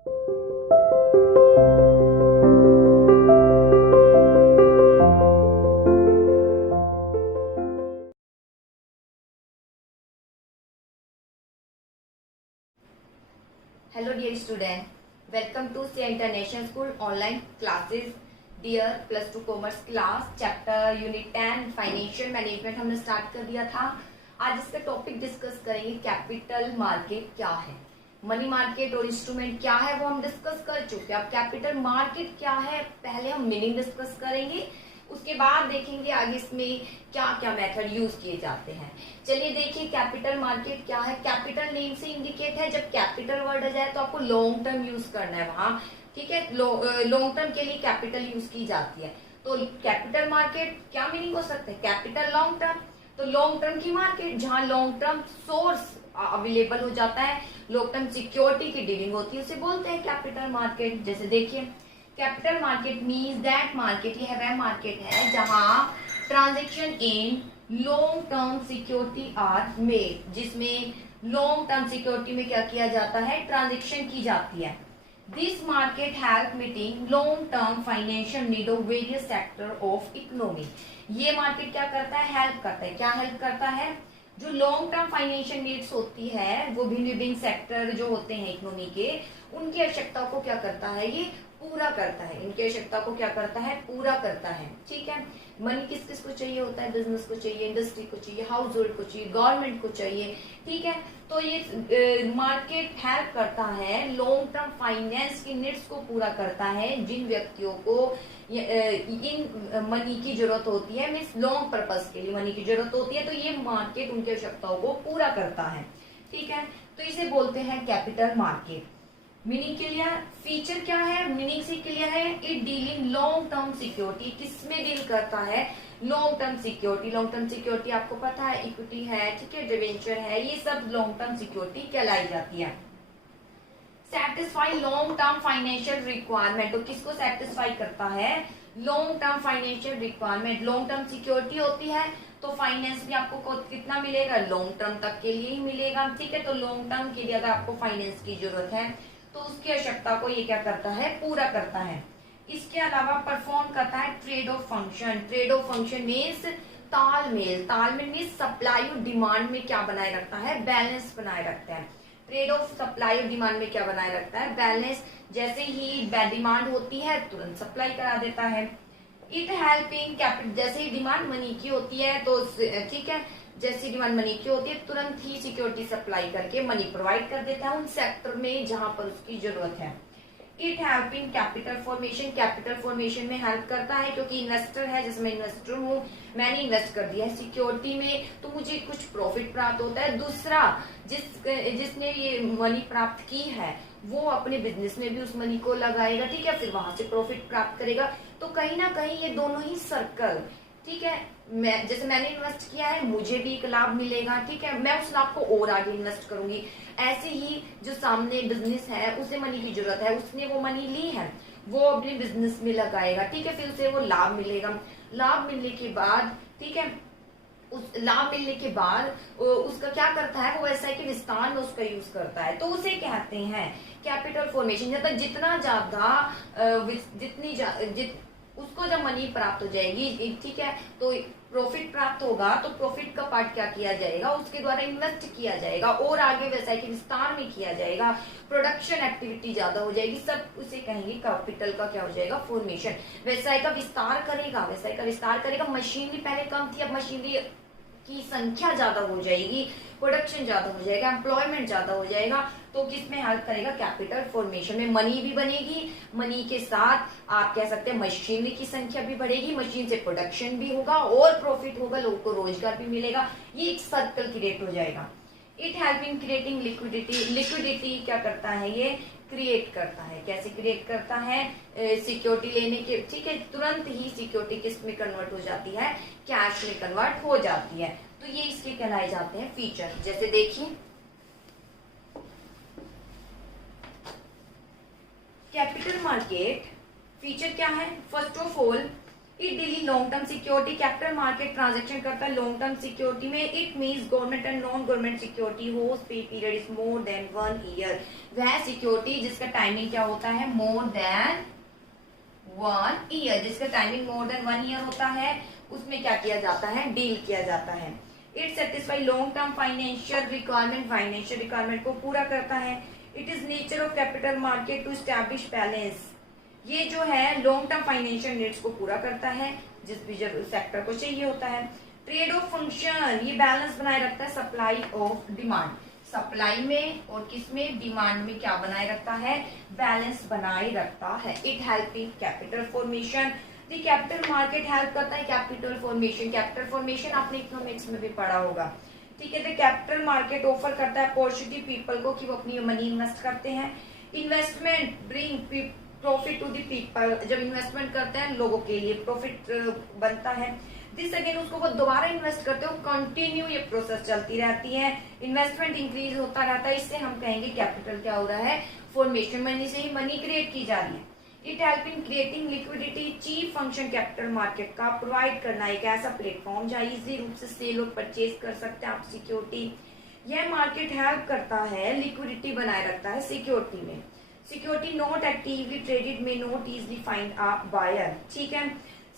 Hello dear student, welcome to SIA International School online classes. Dear plus 2 commerce class chapter unit 10 financial management हमने start कर दिया था। आज इसका topic discuss करेंगे कैपिटल मार्केट क्या है, मनी मार्केट और इंस्ट्रूमेंट क्या है वो हम डिस्कस कर चुके हैं। अब कैपिटल मार्केट क्या है पहले हम मीनिंग डिस्कस करेंगे, उसके बाद देखेंगे आगे इसमें क्या क्या मेथड यूज किए जाते हैं। चलिए देखिए कैपिटल मार्केट क्या है। कैपिटल नेम से इंडिकेट है, जब कैपिटल वर्ड आ जाए तो आपको लॉन्ग टर्म यूज करना है वहां, ठीक है। लॉन्ग टर्म के लिए कैपिटल यूज की जाती है। तो कैपिटल मार्केट क्या मीनिंग हो सकता है, कैपिटल लॉन्ग टर्म, तो लॉन्ग टर्म की मार्केट जहां लॉन्ग टर्म सोर्स अवेलेबल हो जाता है, लॉन्ग टर्म सिक्योरिटी की डीलिंग होती है, उसे बोलते हैं कैपिटल मार्केट। जैसे देखिए capital market means that market, ये वह मार्केट है जहां transaction in long term security are made, जिसमें लॉन्ग टर्म सिक्योरिटी में क्या किया जाता है, ट्रांजेक्शन की जाती है। This market help meeting long term financial need of various sector of economy. ये मार्केट क्या करता है, हेल्प करता है। क्या हेल्प करता है, जो लॉन्ग टर्म फाइनेंशियल नीड्स होती है वो भिन्न विभिन्न सेक्टर जो होते हैं इकोनॉमी के, उनकी आवश्यकताओं को क्या करता है, ये पूरा करता है। इनकी आवश्यकता को क्या करता है, पूरा करता है, ठीक है। मनी किस किस को चाहिए होता है, बिजनेस को चाहिए, इंडस्ट्री को चाहिए, हाउस होल्ड को चाहिए, गवर्नमेंट को चाहिए, ठीक है। तो ये मार्केट हेल्प करता है, लॉन्ग टर्म फाइनेंस की नीड्स को पूरा करता है। जिन व्यक्तियों को इन मनी की जरूरत होती है, मीन्स लॉन्ग पर्पस के लिए मनी की जरूरत होती है, तो ये मार्केट उनकी आवश्यकताओं को पूरा करता है, ठीक है। तो इसे बोलते हैं capital market. Meaning clear, feature क्या है, मीनिंग से क्लियर है। It dealing long term security, किसमें डील करता है, long term security. Long term security आपको पता है, इक्विटी है, ठीक है, डिवेंचर है, ये सब लॉन्ग टर्म सिक्योरिटी कहलाई जाती है। Satisfy long term financial requirement, तो किसको सेटिस्फाई करता है, long term financial requirement. Long term security होती है तो फाइनेंस भी आपको कितना मिलेगा, लॉन्ग टर्म तक के लिए ही मिलेगा, ठीक है। तो लॉन्ग टर्म के लिए अगर आपको फाइनेंस की जरूरत है तो उसकी आवश्यकता को ये क्या करता है, पूरा करता है। इसके अलावा परफॉर्म करता है trade off function. Trade off function means तालमेल, तालमेल मीन्स सप्लाई और डिमांड में क्या बनाए रखता है, बैलेंस बनाए रखता है। ट्रेड ऑफ सप्लाई और डिमांड में क्या बनाए रखता है, बैलेंस। जैसे ही डिमांड होती है तुरंत सप्लाई करा देता है। इट हेल्पिंग कैपिटल, जैसे ही डिमांड मनी की होती है तो ठीक है, जैसी डिमांड मनी की होती है तुरंत ही सिक्योरिटी सप्लाई करके मनी प्रोवाइड कर देता है उन सेक्टर में जहां पर उसकी जरूरत है। It helping capital formation, capital formation में हेल्प करता है, क्योंकि इन्वेस्टर है, जैसे मैं इन्वेस्टर हूँ, मैंने इन्वेस्ट कर दिया है सिक्योरिटी में तो मुझे कुछ प्रॉफिट प्राप्त होता है। दूसरा जिसने ये मनी प्राप्त की है वो अपने बिजनेस में भी उस मनी को लगाएगा, ठीक है, फिर वहां से प्रॉफिट प्राप्त करेगा। तो कहीं ना कहीं ये दोनों ही सर्कल, ठीक है, जैसे मैंने इन्वेस्ट किया है मुझे भी एक लाभ मिलेगा, ठीक है, मैं उस लाभ को और आगे इन्वेस्ट करूंगी। ऐसे ही जो सामने बिजनेस है उसे मनी की जरूरत है, उसने वो मनी ली है वो अपने बिजनेस में लगाएगा, ठीक है, फिर उसे वो लाभ मिलेगा। लाभ मिलने के बाद, ठीक है, उस लाभ मिलने के बाद उसका क्या करता है, वो ऐसा है कि विस्तार में उसका यूज करता है, तो उसे कहते हैं कैपिटल फॉर्मेशन। जितना ज्यादा उसको जब मनी प्राप्त हो जाएगी, ठीक है, तो प्रॉफिट प्राप्त होगा तो प्रॉफिट का पार्ट क्या किया जाएगा, उसके द्वारा इन्वेस्ट किया जाएगा और आगे व्यवसाय के विस्तार में किया जाएगा, प्रोडक्शन एक्टिविटी ज्यादा हो जाएगी, सब उसे कहेंगे कैपिटल का क्या हो जाएगा, फॉर्मेशन। व्यवसाय का विस्तार करेगा, व्यवसाय का विस्तार करेगा, मशीनरी पहले कम थी अब मशीनरी की संख्या ज्यादा हो जाएगी, प्रोडक्शन ज्यादा हो जाएगा, एम्प्लॉयमेंट ज्यादा हो जाएगा, तो किसमें हेल्प करेगा, कैपिटल फॉर्मेशन में। मनी भी बनेगी, मनी के साथ आप कह सकते हैं मशीनरी की संख्या भी बढ़ेगी, मशीन से प्रोडक्शन भी होगा और प्रॉफिट होगा, लोगों को रोजगार भी मिलेगा, ये एक सर्कल क्रिएट हो जाएगा। It helping creating liquidity, liquidity क्या करता है, ये क्रिएट करता है। कैसे क्रिएट करता है, सिक्योरिटी लेने के, ठीक है, तुरंत ही सिक्योरिटी किस में कन्वर्ट हो जाती है, कैश में कन्वर्ट हो जाती है, तो ये इसके कहलाए जाते हैं फीचर। जैसे देखिए कैपिटल मार्केट फीचर क्या है, first of all it deals long term security. Capital market transaction करता है लॉन्ग टर्म सिक्योरिटी में। It means government and non government security होस्ट pay period is more than 1 year. वह security जिसका timing क्या होता है, मोर देन 1 ईयर, जिसका टाइमिंग मोर देन 1 ईयर होता है, उसमें क्या किया जाता है, डील किया जाता है। It satisfy long term financial requirement, financial requirement को पूरा करता है। It is nature of capital market to establish balance. ये जो है लॉन्ग टर्म फाइनेंशियल नीड्स को पूरा करता है, जिस भी सेक्टर को चाहिए होता है। ट्रेड ऑफ फंक्शन, ये बैलेंस बनाए रखता है सप्लाई ऑफ डिमांड, सप्लाई में और किसमें, डिमांड में क्या बनाए रखता है, बैलेंस बनाए रखता है। It help in capital formation, the capital market help करता है कैपिटल फॉर्मेशन। कैपिटल फॉर्मेशन आपने इकोनॉमिक्स में भी पढ़ा होगा, ठीक है। द कैपिटल मार्केट ऑफर करता है अपॉर्चुनिटी पीपल को कि वो अपनी मनी इन्वेस्ट करते हैं। Investment bring profit to the people, जब इन्वेस्टमेंट करते हैं लोगों के लिए प्रॉफिट बनता है। दिस अगेन उसको वो दोबारा इन्वेस्ट करते हो, कंटिन्यू ये प्रोसेस चलती रहती है, इन्वेस्टमेंट इंक्रीज होता रहता है। इससे हम कहेंगे कैपिटल क्या हो रहा है, फॉर्मेशन, मनी से ही मनी क्रिएट की जा रही है। It help in creating liquidity, chief function capital market का प्रोवाइड करना एक ऐसा प्लेटफॉर्म जहाँ इजी रूप से सेल और परचेज कर सकते हैं आप सिक्योरिटी। यह मार्केट हेल्प करता है, लिक्विडिटी बनाए रखता है सिक्योरिटी में। सिक्योरिटी नॉट एक्टिवली ट्रेडेड में not easily find a buyer, ठीक है।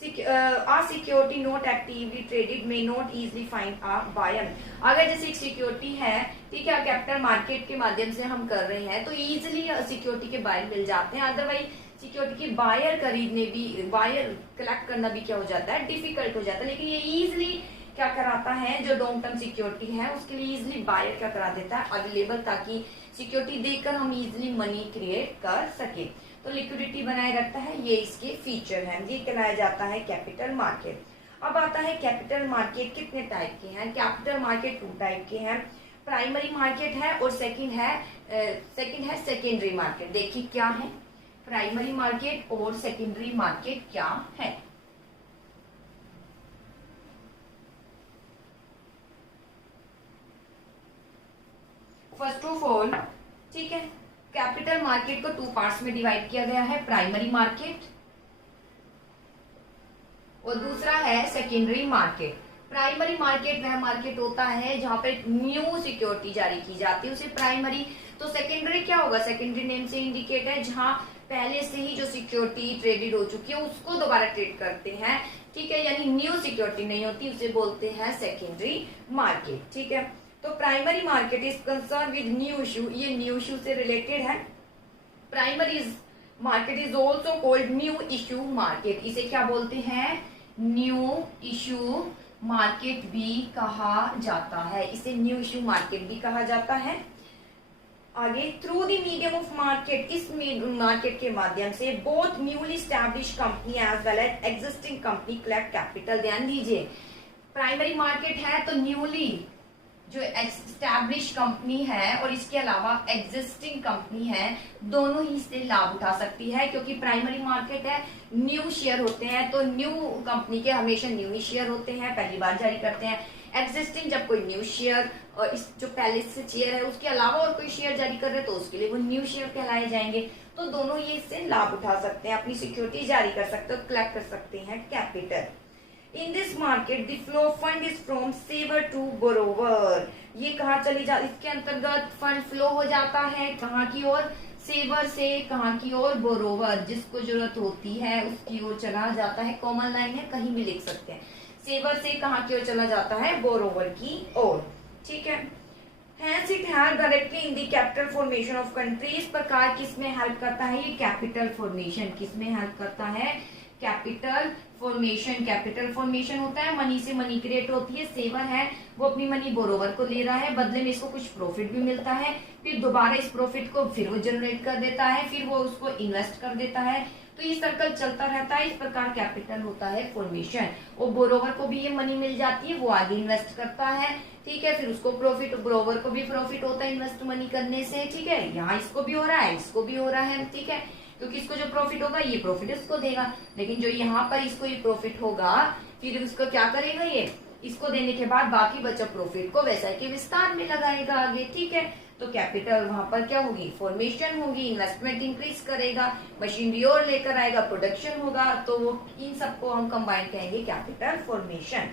सिक्योरिटी नॉट एक्टिवली ट्रेडेड में not easily find a buyer. अगर जैसे एक सिक्योरिटी है, ठीक है, कैपिटल मार्केट के माध्यम से हम कर रहे हैं तो इजिली सिक्योरिटी के बायर मिल जाते हैं। अदरवाइज सिक्योरिटी की बायर खरीदने भी, बायर कलेक्ट करना भी क्या हो जाता है, डिफिकल्ट हो जाता है। लेकिन ये इजिली क्या कराता है, जो लॉन्ग टर्म सिक्योरिटी है उसके लिए इजिली बायर क्या करा देता है, अवेलेबल, ताकि सिक्योरिटी देकर हम इजिली मनी क्रिएट कर सके। तो लिक्विडिटी बनाए रखता है, ये इसके फीचर हैं, ये कहलाया जाता है कैपिटल मार्केट। अब आता है कैपिटल मार्केट कितने टाइप के हैं। कैपिटल मार्केट 2 टाइप के हैं, प्राइमरी मार्केट है और सेकंड है सेकेंडरी मार्केट। देखिए क्या है प्राइमरी मार्केट और सेकेंडरी मार्केट क्या है। फर्स्ट ऑफ ऑल, ठीक है, कैपिटल मार्केट को 2 पार्ट्स में डिवाइड किया गया है, प्राइमरी मार्केट और दूसरा है सेकेंडरी मार्केट। प्राइमरी मार्केट वह मार्केट होता है जहां पर एक न्यू सिक्योरिटी जारी की जाती है, उसे प्राइमरी। तो सेकेंडरी क्या होगा, सेकेंडरी नेम से इंडिकेट है जहां पहले से ही जो सिक्योरिटी ट्रेडेड हो चुकी है उसको दोबारा ट्रेड करते हैं, ठीक है, यानी न्यू सिक्योरिटी नहीं होती, उसे बोलते हैं सेकेंडरी मार्केट, ठीक है। तो primary market is concern with new issue, ये न्यू इश्यू से रिलेटेड है। Primary market is also called new issue market, इसे क्या बोलते हैं, न्यू इश्यू मार्केट भी कहा जाता है, इसे न्यू इश्यू मार्केट भी कहा जाता है। आगे, through the medium of market, इस मार्केट के माध्यम से both newly establish company as well as existing company collect capital. ध्यान दीजिए, प्राइमरी मार्केट है तो न्यूली जो एस्टैब्लिश कंपनी है और इसके अलावा एग्जिस्टिंग कंपनी है, दोनों ही इससे लाभ उठा सकती है, क्योंकि प्राइमरी मार्केट है, न्यू शेयर होते हैं, तो न्यू कंपनी के हमेशा न्यू ही शेयर होते हैं, पहली बार जारी करते हैं। एग्जिस्टिंग जब कोई न्यू शेयर और इस जो पहले से शेयर है उसके अलावा और कोई शेयर जारी कर रहे हैं तो उसके लिए वो न्यू शेयर कहलाए जाएंगे। तो दोनों ये इससे लाभ उठा सकते हैं, अपनी सिक्योरिटी जारी कर सकते हैं, कलेक्ट कर सकते हैं capital. In this market the flow fund is from saver to borrower, ये कहाँ चली जा, इसके अंतर्गत फंड फ्लो हो जाता है कहाँ की ओर, सेवर से, कहाँ की ओर, बोरोवर, जिसको जरूरत होती है उसकी ओर चला जाता है। कॉमन लाइन है, कहीं भी लिख सकते हैं, सेवर से कहाँ की ओर चला जाता है, बोरोवर की ओर, ठीक है। Hence it help directly in the capital formation of country, इस प्रकार किसमें हेल्प करता है, ये कैपिटल फॉर्मेशन किसमें हेल्प करता है, कैपिटल फॉर्मेशन। कैपिटल फॉर्मेशन होता है, मनी से मनी क्रिएट होती है, सेवर है वो अपनी मनी बोरोवर को ले रहा है, बदले में इसको कुछ प्रॉफिट भी मिलता है, फिर दोबारा इस प्रॉफिट को फिर वो जनरेट कर देता है, फिर वो उसको इन्वेस्ट कर देता है, तो ये सर्कल चलता रहता है। इस प्रकार कैपिटल होता है फॉर्मेशन, और बोरोवर को भी ये मनी मिल जाती है, वो आगे इन्वेस्ट करता है, ठीक है, फिर उसको प्रॉफिट, बोरोवर को भी प्रॉफिट होता है इन्वेस्ट मनी करने से, ठीक है, यहाँ इसको भी हो रहा है, इसको भी हो रहा है, ठीक है, क्योंकि इसको जो प्रॉफिट होगा ये प्रॉफिट इसको देगा, लेकिन जो यहाँ पर इसको ये प्रॉफिट होगा फिर उसको क्या करेगा, ये इसको देने के बाद बाकी बचा प्रॉफिट को वैसा के विस्तार में लगाएगा आगे, ठीक है। तो कैपिटल वहां पर क्या होगी, फॉर्मेशन होगी, इन्वेस्टमेंट इंक्रीज करेगा, मशीनरी और लेकर आएगा, प्रोडक्शन होगा, तो वो इन सबको हम कंबाइन कहेंगे कैपिटल फॉर्मेशन।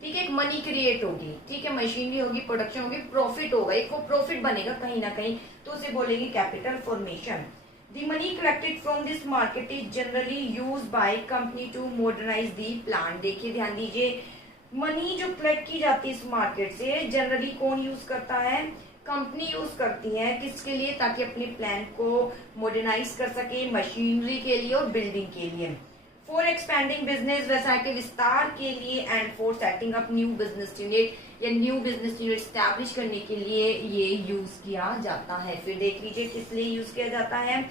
ठीक है, मनी क्रिएट होगी, ठीक है, मशीनरी होगी, प्रोडक्शन होगी, प्रॉफिट होगा, एक वो प्रॉफिट बनेगा कहीं ना कहीं, तो उसे बोलेंगे capital formation. The money collected from this market is generally used by company to modernize the plant। देखिए ध्यान दीजिए, मनी जो कलेक्ट की जाती है इस मार्केट से जनरली कौन यूज करता है, कंपनी यूज करती है, किसके लिए, ताकि अपने प्लांट को मॉडर्नाइज कर सके, मशीनरी के लिए और बिल्डिंग के लिए, फॉर एक्सपेंडिंग बिजनेस, व्यवसाय के विस्तार के लिए, and for setting up new business unit या न्यू बिजनेस यूनिट स्टैब्लिश करने के लिए ये यूज किया जाता है। फिर देख लीजिए किस लिए यूज किया जाता है,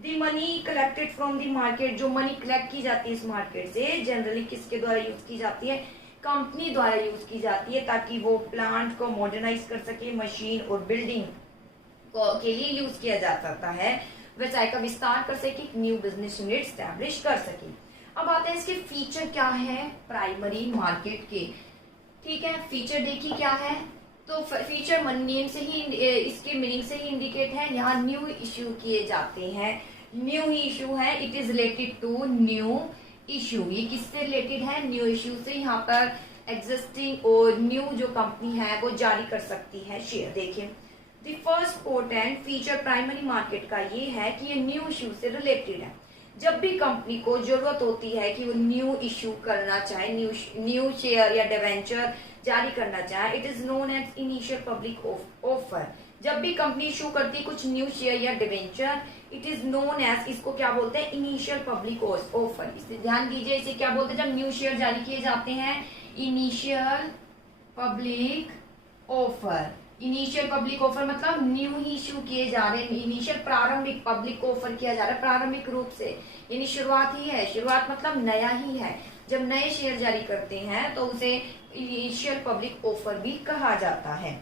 the money collected from the market, जो मनी कलेक्ट की जाती है इस मार्केट से जनरली किसके द्वारा यूज की जाती है, कंपनी द्वारा यूज की जाती है, ताकि वो प्लांट को मॉडर्नाइज कर सके, मशीन और बिल्डिंग के लिए यूज किया जा सकता है, व्यवसाय का विस्तार कर सके, न्यू बिजनेस यूनिट स्टैब्लिश कर सके। अब आते हैं इसके फीचर क्या है प्राइमरी मार्केट के। ठीक है, फीचर देखिए क्या है, तो फीचर नेम से ही, इसके मीनिंग से ही इंडिकेट है, यहाँ न्यू इश्यू किए जाते हैं, न्यू ही इश्यू है, it is related to new issue. ये किससे रिलेटेड है, न्यू इश्यू से। यहाँ पर एग्जिस्टिंग और न्यू जो कंपनी है वो जारी कर सकती है शेयर। देखिए the first important feature primary market का ये है कि ये न्यू इश्यू से रिलेटेड है। जब भी कंपनी को जरूरत होती है कि वो न्यू इश्यू करना चाहे, न्यू शेयर या डिवेंचर जारी करना चाहे, it is known as initial public offer. जब भी कंपनी इशू करती है कुछ न्यू शेयर या debenture, it is known as, इसको क्या बोलते हैं, इनिशियल पब्लिक ऑफर। इसे ध्यान दीजिए, इसे क्या बोलते हैं, जब न्यू शेयर जारी किए जाते हैं, initial public offer. Initial public offer मतलब न्यू ही इशू किए जा रहे हैं, इनिशियल प्रारंभिक पब्लिक ऑफर किया जा रहा है प्रारंभिक रूप से, यानी शुरुआत ही है, शुरुआत मतलब नया ही है। जब नए शेयर जारी करते हैं तो उसे इनिशियल पब्लिक ऑफर भी कहा जाता है।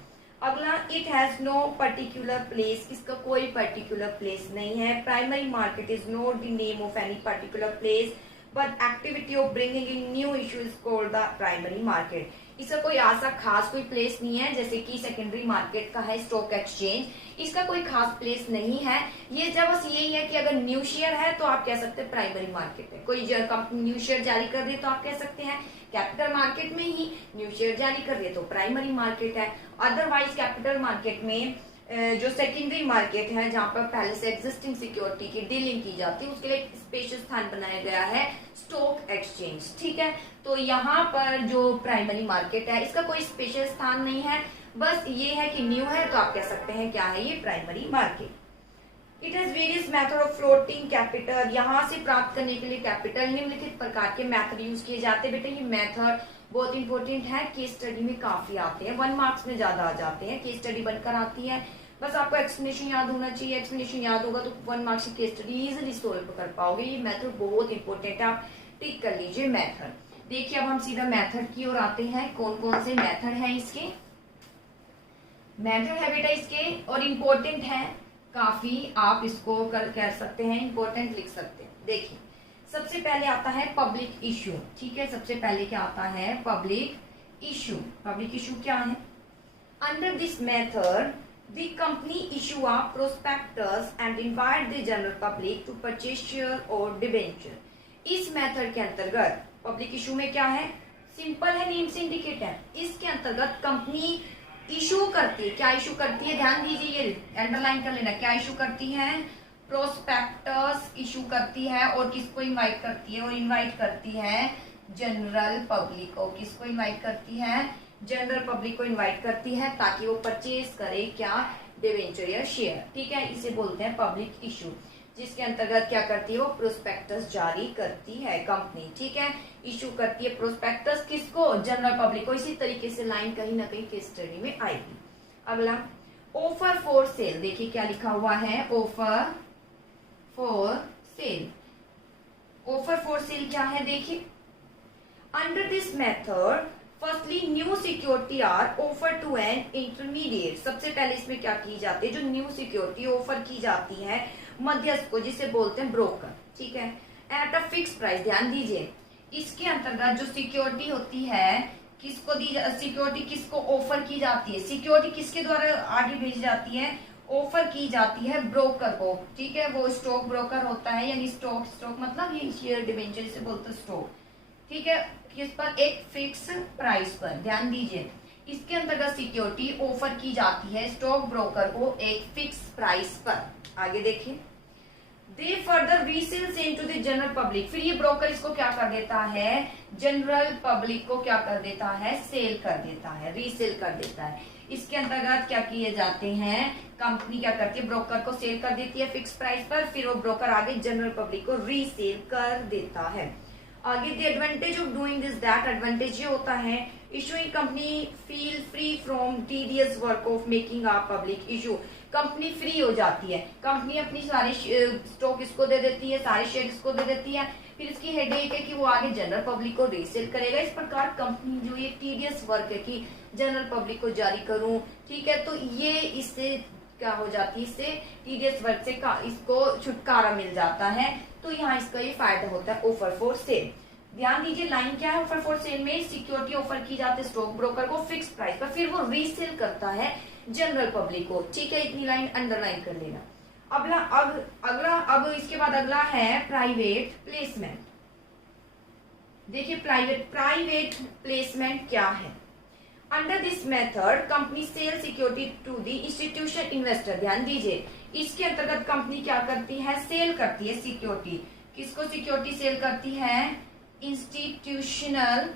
अगला, it has no particular place, इसका कोई पर्टिकुलर प्लेस नहीं है। Primary market is not the name of any particular place but activity of bringing in new issue is called the primary market. इसका कोई ऐसा खास कोई प्लेस नहीं है, जैसे कि सेकेंडरी मार्केट का है स्टॉक एक्सचेंज, इसका कोई खास प्लेस नहीं है। ये जब बस यही है कि अगर न्यू शेयर है तो आप कह सकते हैं प्राइमरी मार्केट है, कोई कंपनी न्यू शेयर जारी कर रही है तो आप कह सकते हैं कैपिटल मार्केट में ही न्यू शेयर जारी कर रही है तो प्राइमरी मार्केट है। अदरवाइज कैपिटल मार्केट में जो सेकेंडरी मार्केट है, जहां पर पहले से एग्जिस्टिंग सिक्योरिटी की डीलिंग की जाती है, उसके लिए एक स्पेशल स्थान बनाया गया है स्टॉक एक्सचेंज। ठीक है, तो यहाँ पर जो प्राइमरी मार्केट है इसका कोई स्पेशल स्थान नहीं है, बस ये है कि न्यू है तो आप कह सकते हैं क्या है ये primary market. It has various method of floating capital, यहाँ से प्राप्त करने के लिए कैपिटल निम्नलिखित प्रकार के मेथड यूज किए जाते हैं। बेटा ये मेथड बहुत इंपॉर्टेंट है, केस स्टडी में काफी आते हैं, 1 मार्क्स में ज्यादा आ जाते हैं, केस स्टडी बनकर आती है। बस आपको एक्सप्लेनेशन याद होना चाहिए, एक्सप्लेनेशन याद होगा तो 1 मार्क्स की केस स्टडी इजीली सोल्व कर पाओगे। ये मेथड बहुत इंपॉर्टेंट है, आप टिक कर लीजिए मेथड। देखिए अब हम सीधा मेथड की ओर आते हैं, कौन कौन से मेथड है इसके। मेथड है बेटा इसके और इम्पोर्टेंट है काफी, आप इसको कर सकते हैं, इम्पोर्टेंट लिख सकते हैं। देखिए सबसे पहले आता है पब्लिक इशू। ठीक है, सबसे पहले क्या आता है, पब्लिक इशू। पब्लिक इशू क्या है, under this method the company issue a prospectus and invite the general public to purchase share और डिबेंचर। इस मेथड के अंतर्गत पब्लिक इशू में क्या है, सिंपल है, नेम से इंडिकेट है। इसके अंतर्गत कंपनी इशू करती है, क्या इशू करती है, ध्यान दीजिए, ये अंडरलाइन कर लेना, क्या इशू करती है, प्रोस्पेक्टस इशू करती है और किसको इनवाइट करती है, और इनवाइट करती है जनरल पब्लिक को। किसको इनवाइट करती है, जनरल पब्लिक को इनवाइट करती है ताकि वो परचेज करे क्या, डिवेंचर या शेयर। ठीक है, इसे बोलते हैं पब्लिक इशू, जिसके अंतर्गत क्या करती है, वो प्रोस्पेक्टस जारी करती है कंपनी। ठीक है, इशू करती है प्रोस्पेक्टस किसको, जनरल पब्लिक को। इसी तरीके से लाइन कहीं ना कहीं केस स्टडी में आएगी। अगला, ऑफर फॉर सेल। देखिए क्या लिखा हुआ है, offer for sale. Offer for sale क्या है, देखिए under this method firstly new security are offer to an intermediate. सबसे पहले इसमें क्या की जाती है, जो न्यू सिक्योरिटी ऑफर की जाती है मध्यस्थ को, जिसे बोलते हैं ब्रोकर। ठीक है, एट अ फिक्स प्राइस। ध्यान दीजिए, इसके अंतर्गत जो सिक्योरिटी होती है किसको दी सिक्योरिटी किसको ऑफर की जाती है, सिक्योरिटी किसके द्वारा आगे भेजी जाती है, ऑफर की जाती है ब्रोकर को, ठीक है, वो स्टॉक ब्रोकर होता है, यानी स्टॉक मतलब ये शेयर डिबेंचर जिसे बोलते हैं स्टॉक, ठीक है, किस पर, एक फिक्स प्राइस पर, ध्यान दीजिए, इसके अंतर्गत सिक्योरिटी ऑफर की जाती है स्टॉक ब्रोकर को एक फिक्स प्राइस पर। आगे देखिए, they further resale same to the general public, फिर ये ब्रोकर इसको क्या कर देता है, जनरल पब्लिक को क्या कर देता है, सेल कर देता है, रीसेल कर देता है। इसके अंतर्गत क्या किए जाते हैं, कंपनी क्या करती है, ब्रोकर को सेल कर देती है फिक्स प्राइस पर, फिर वो ब्रोकर आगे जनरल पब्लिक को रीसेल कर देता है। आगे the advantage of doing this, that advantage ये होता है, issuing company feel free from tedious work of making a public issue, company free हो जाती है, कंपनी अपनी सारे स्टॉक इसको दे देती है, सारे शेयर इसको दे देती है, फिर इसकी हेडेक है कि वो आगे जनरल पब्लिक को रीसेल करेगा। इस प्रकार कंपनी जो ये टीडियस वर्क है कि जनरल पब्लिक को जारी करूं, ठीक है, तो ये इससे क्या हो जाती है, इससे टीडीएस वर्क से इसको छुटकारा मिल जाता है, तो यहाँ इसका ये फायदा होता है ऑफर फॉर सेल। ध्यान दीजिए लाइन क्या है, ऑफर फॉर सेल में सिक्योरिटी ऑफर की जाती है स्टॉक ब्रोकर को फिक्स प्राइस पर, फिर वो रीसेल करता है जनरल पब्लिक को, ठीक है, इतनी लाइन अंडरलाइन कर लेना। अब इसके बाद अगला है प्राइवेट प्लेसमेंट। देखिए प्राइवेट प्लेसमेंट क्या है, under this method company sell security to the institution investor, ध्यान दीजिए, इसके अंतर्गत कंपनी क्या करती है, सेल करती है सिक्योरिटी, किसको सिक्योरिटी सेल करती है, इंस्टीट्यूशनल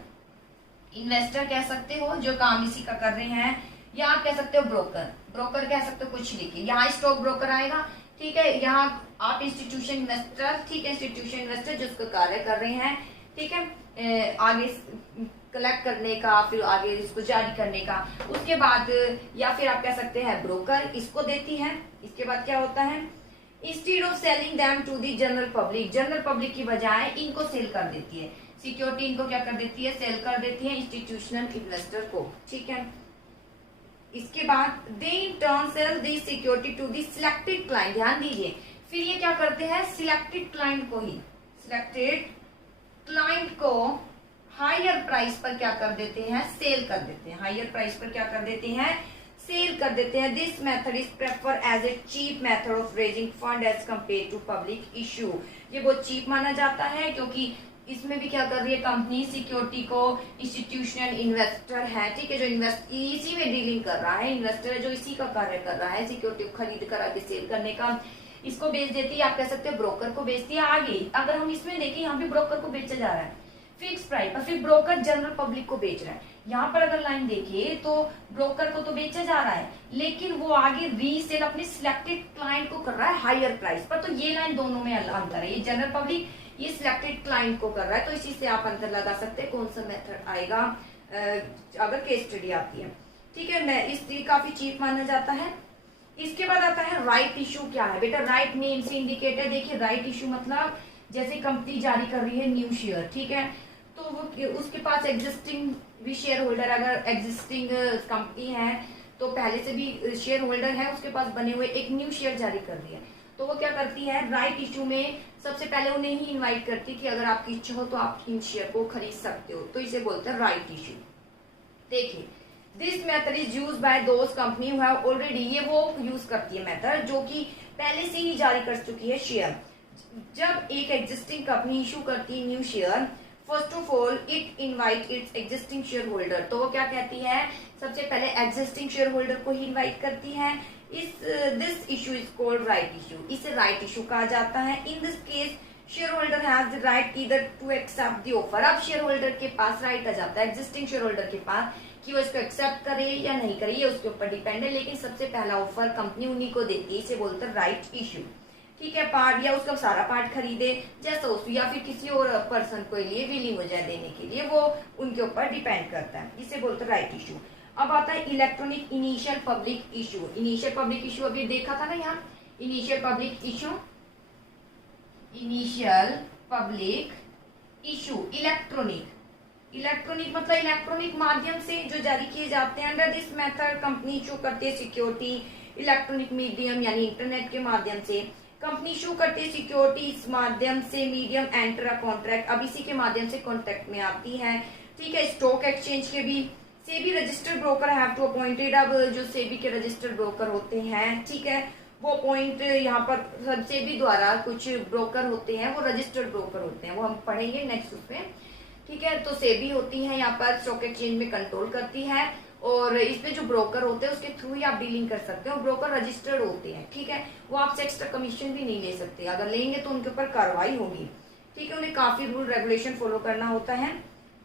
इन्वेस्टर कह सकते हो जो काम इसी का कर रहे हैं, या आप कह सकते हो ब्रोकर कह सकते हो, कुछ लिखिए, यहाँ स्टॉक ब्रोकर आएगा, ठीक है, यहाँ आप इंस्टीट्यूशन इन्वेस्टर, ठीक है, इंस्टीट्यूशन इन्वेस्टर जिसका कार्य कर रहे हैं, ठीक है, आगे कलेक्ट करने का, फिर आगे इसको जारी करने का, उसके बाद या फिर आप कह सकते हैं ब्रोकर इसको देती है। इसके बाद क्या होता है, instead of selling them to the general public, general public की बजाय इनको सेल कर देती है सिक्योरिटी, इनको क्या कर देती है, सेल कर देती है इंस्टीट्यूशनल इन्वेस्टर को, ठीक है। इसके बाद they in turn sell the security to the selected client, ध्यान दीजिए, फिर ये क्या करते हैं, सिलेक्टेड क्लाइंट को ही, सिलेक्टेड क्लाइंट को हायर प्राइस पर क्या कर देते हैं, सेल कर देते हैं, हायर प्राइस पर क्या कर देते हैं, सेल कर देते हैं। This method is prefer as a cheap method of raising fund as compare to public issue, ये बहुत चीप माना जाता है क्योंकि इसमें भी क्या कर रही है कंपनी, सिक्योरिटी को इंस्टीट्यूशनल इन्वेस्टर है, ठीक है, जो इन्वेस्ट इसी में डीलिंग कर रहा है, इन्वेस्टर है जो इसी का कार्य कर रहा है, सिक्योरिटी को खरीद कर आगे सेल करने का, इसको बेच देती है, आप कह सकते हो ब्रोकर को बेचती है। आगे अगर हम इसमें देखें, यहाँ भी ब्रोकर को बेचा जा रहा है फिक्स प्राइस पर, फिर ब्रोकर जनरल पब्लिक को बेच रहा है। यहाँ पर अगर लाइन देखिए तो ब्रोकर को तो बेचा जा रहा है, लेकिन वो आगे रीसेल अपने सिलेक्टेड क्लाइंट को कर रहा है हायर प्राइस पर, तो ये लाइन दोनों में अंतर है, ये जनरल पब्लिक, ये सिलेक्टेड क्लाइंट को कर रहा है, तो इसी से आप अंतर लगा सकते हैं कौन सा मेथड आएगा अगर केस स्टडी आती है, ठीक है, मैं इसलिए काफी चीप माना जाता है। इसके बाद आता है राइट इशू, क्या है बेटा, राइट नेम से इंडिकेट है, देखिए राइट इशू मतलब जैसे कंपनी जारी कर रही है न्यू शेयर, ठीक है, तो वो उसके पास एग्जिस्टिंग भी शेयर होल्डर, अगर एग्जिस्टिंग कंपनी है तो पहले से भी शेयर होल्डर है, उसके पास बने हुए एक न्यू शेयर जारी कर रही है, तो वो क्या करती है, राइट इशू में सबसे पहले उन्हें ही इनवाइट करती कि अगर आपकी इच्छा हो तो आप इन शेयर को खरीद सकते हो, तो इसे बोलते हैं राइट इशू। देखिए this method is use by those company who have already, ये वो यूज करती है मेथड जो कि पहले से ही जारी कर चुकी है शेयर। जब एक एग्जिस्टिंग कंपनी इशू करती है new share, first of all it invite it's existing share holder, तो वो क्या कहती है, सबसे पहले एग्जिस्टिंग शेयर होल्डर को ही इनवाइट करती है। This issue is called right issue, इसे राइट इशू कहा जाता है। In this case share holder has the right either to accept the offer, अब शेयर होल्डर के पास राइट आ जाता है एग्जिस्टिंग शेयर होल्डर के पास कि वो इसको एक्सेप्ट करे या नहीं करे, ये उसके ऊपर डिपेंड है, लेकिन सबसे पहला ऑफर कंपनी उन्हीं को देती है, इसे बोलते हैं राइट इशू, ठीक है, पार्ट या उसका सारा पार्ट खरीदे जैसा उसको, या फिर किसी और पर्सन को लिए विलिंग हो जाए देने के लिए, वो उनके ऊपर डिपेंड करता है, इसे बोलते हैं राइट इशू। अब आता है electronic initial public issue, initial public issue अभी देखा था ना यहाँ, initial public issue, initial public issue electronic, electronic मतलब इलेक्ट्रॉनिक माध्यम से जो जारी किए जाते हैं। Under this method company issue करती है सिक्योरिटी इलेक्ट्रॉनिक मीडियम यानी इंटरनेट के माध्यम से, कंपनी इशू करती है सिक्योरिटी इस माध्यम से, मीडियम एंटर अ कॉन्ट्रैक्ट, अब इसी के माध्यम से कॉन्ट्रैक्ट में आती है ठीक है। स्टॉक एक्सचेंज के भी SEBI registered broker have to appointed. अब जो सेबी के रजिस्टर्ड ब्रोकर होते हैं, ठीक है, वो अपॉइंट यहाँ पर सेबी द्वारा कुछ ब्रोकर होते हैं, वो रजिस्टर्ड ब्रोकर होते हैं, वो हम पढ़ेंगे नेक्स्ट उसमें, ठीक है। तो सेबी होती है यहाँ पर स्टॉक एक्सचेंज में कंट्रोल करती है, और इसमें जो ब्रोकर होते हैं उसके थ्रू ही आप डीलिंग कर सकते हो। ब्रोकर रजिस्टर्ड होते हैं, ठीक है, वो आपसे एक्स्ट्रा कमीशन भी नहीं ले सकते, अगर लेंगे तो उनके ऊपर कार्रवाई होगी, ठीक है। उन्हें काफी रूल रेगुलेशन फॉलो करना होता है।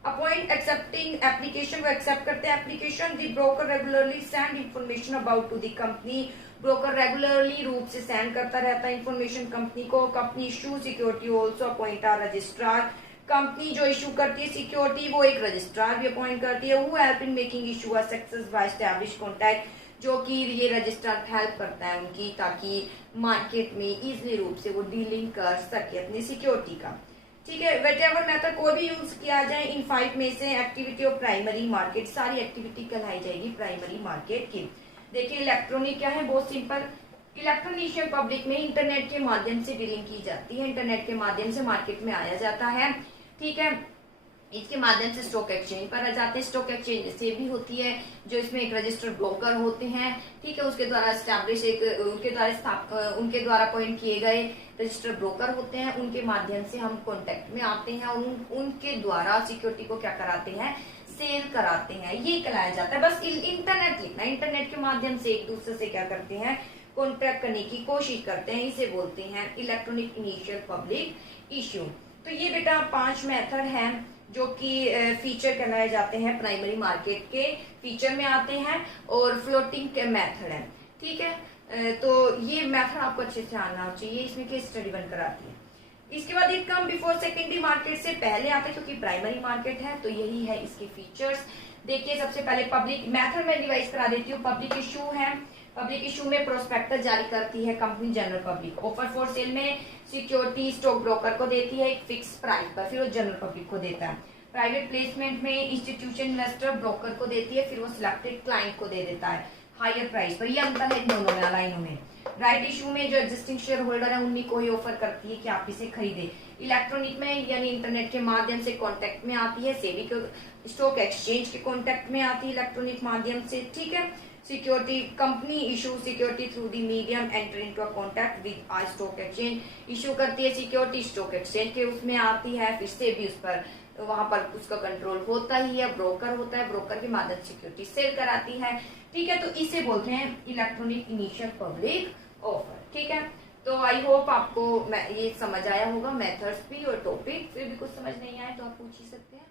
अपॉइंट एक्सेप्टिंग एप्लीकेशन, वो एक्सेप्ट करते हैं application. The broker regularly send information about to the company, broker regularly रूप से सेंड करता रहता है इंफॉर्मेशन कंपनी को। Company issue security also appoint a registrar, company जो इशू करती है सिक्योरिटी वो एक रजिस्ट्रार भी अपॉइंट करती है। Who help in making issue a success by establish contact, जो कि ये रजिस्ट्रार हेल्प करता है उनकी, ताकि मार्केट में इजीली रूप से वो डीलिंग कर सके अपनी सिक्योरिटी का, ठीक है। वेटेवर मेथड कोई भी यूज किया जाए इन 5 में से एक्टिविटी ऑफ प्राइमरी मार्केट, सारी एक्टिविटी कहलाई जाएगी प्राइमरी मार्केट की। देखिए इलेक्ट्रॉनिक क्या है, बहुत सिंपल। इलेक्ट्रॉनिशियल पब्लिक में इंटरनेट के माध्यम से डीलिंग की जाती है, इंटरनेट के माध्यम से मार्केट में आया जाता है, ठीक है। इसके माध्यम से स्टॉक एक्सचेंज पर आ जाते हैं। स्टॉक एक्सचेंज से भी होती है, जो इसमें एक रजिस्टर्ड ब्रोकर होते हैं, ठीक है, उसके द्वारा एस्टैब्लिश एक उनके द्वारा अपॉइंट किए गए रजिस्टर्ड ब्रोकर होते हैं, उनके माध्यम से हम कांटेक्ट में आते हैं और उनके द्वारा सिक्योरिटी को क्या कराते हैं, सेल कराते हैं, ये कहलाया जाता है। बस इंटरनेट लिखना, इंटरनेट के माध्यम से एक दूसरे से क्या करते हैं, कॉन्ट्रैक्ट करने की कोशिश करते हैं, इसे बोलते हैं इलेक्ट्रॉनिक इनिशियल पब्लिक इश्यू। तो ये बेटा 5 मेथड हैं जो कि फीचर कहलाए जाते हैं, प्राइमरी मार्केट के फीचर में आते हैं, और फ्लोटिंग के मेथड है, ठीक है। तो ये मेथड आपको अच्छे से आना चाहिए, इसमें केस स्टडी बनकर आती है। इसके बाद it come before secondary market, से पहले आता है क्योंकि प्राइमरी मार्केट है, तो यही है इसके फीचर्स। देखिए सबसे पहले पब्लिक मेथड में रिवाइज करा देती हूँ। पब्लिक इशू है, पब्लिक इशू में प्रोस्पेक्टस जारी करती है company general public. Offer for cell में सिक्योरिटी स्टॉक ब्रोकर को देती है एक फिक्स प्राइस पर, फिर वो जनरल पब्लिक को देता है। प्राइवेट प्लेसमेंट में इंस्टीट्यूशन इन्वेस्टर ब्रोकर को देती है, फिर वो सिलेक्टेड क्लाइंट को दे देता है हायर प्राइस पर। ये अंतर है दोनों में, लाइनों में। राइट इशू में जो एग्जिस्टिंग शेयर होल्डर है उन्हीं को ही ऑफर करती है कि आप इसे खरीदे। इलेक्ट्रॉनिक में यानी इंटरनेट के माध्यम से कांटेक्ट में आती है, सेबी के स्टॉक एक्सचेंज के कांटेक्ट में आती है इलेक्ट्रॉनिक माध्यम से, ठीक है। Security company issue security through the medium enter into a contact with a stock exchange, issue करती है सिक्योरिटी स्टॉक एक्सचेंज के उसमें आती है, फिर से भी उस पर वहां पर उसका कंट्रोल होता ही है, ब्रोकर होता है, ब्रोकर के माध्यम सिक्योरिटी सेल कराती है, ठीक है। तो इसे बोलते हैं इलेक्ट्रॉनिक इनिशियल पब्लिक ऑफर, ठीक है। तो आई होप आपको ये समझ आया होगा, मेथड्स भी और टॉपिक। फिर भी कुछ समझ नहीं आए तो आप पूछ ही सकते हैं।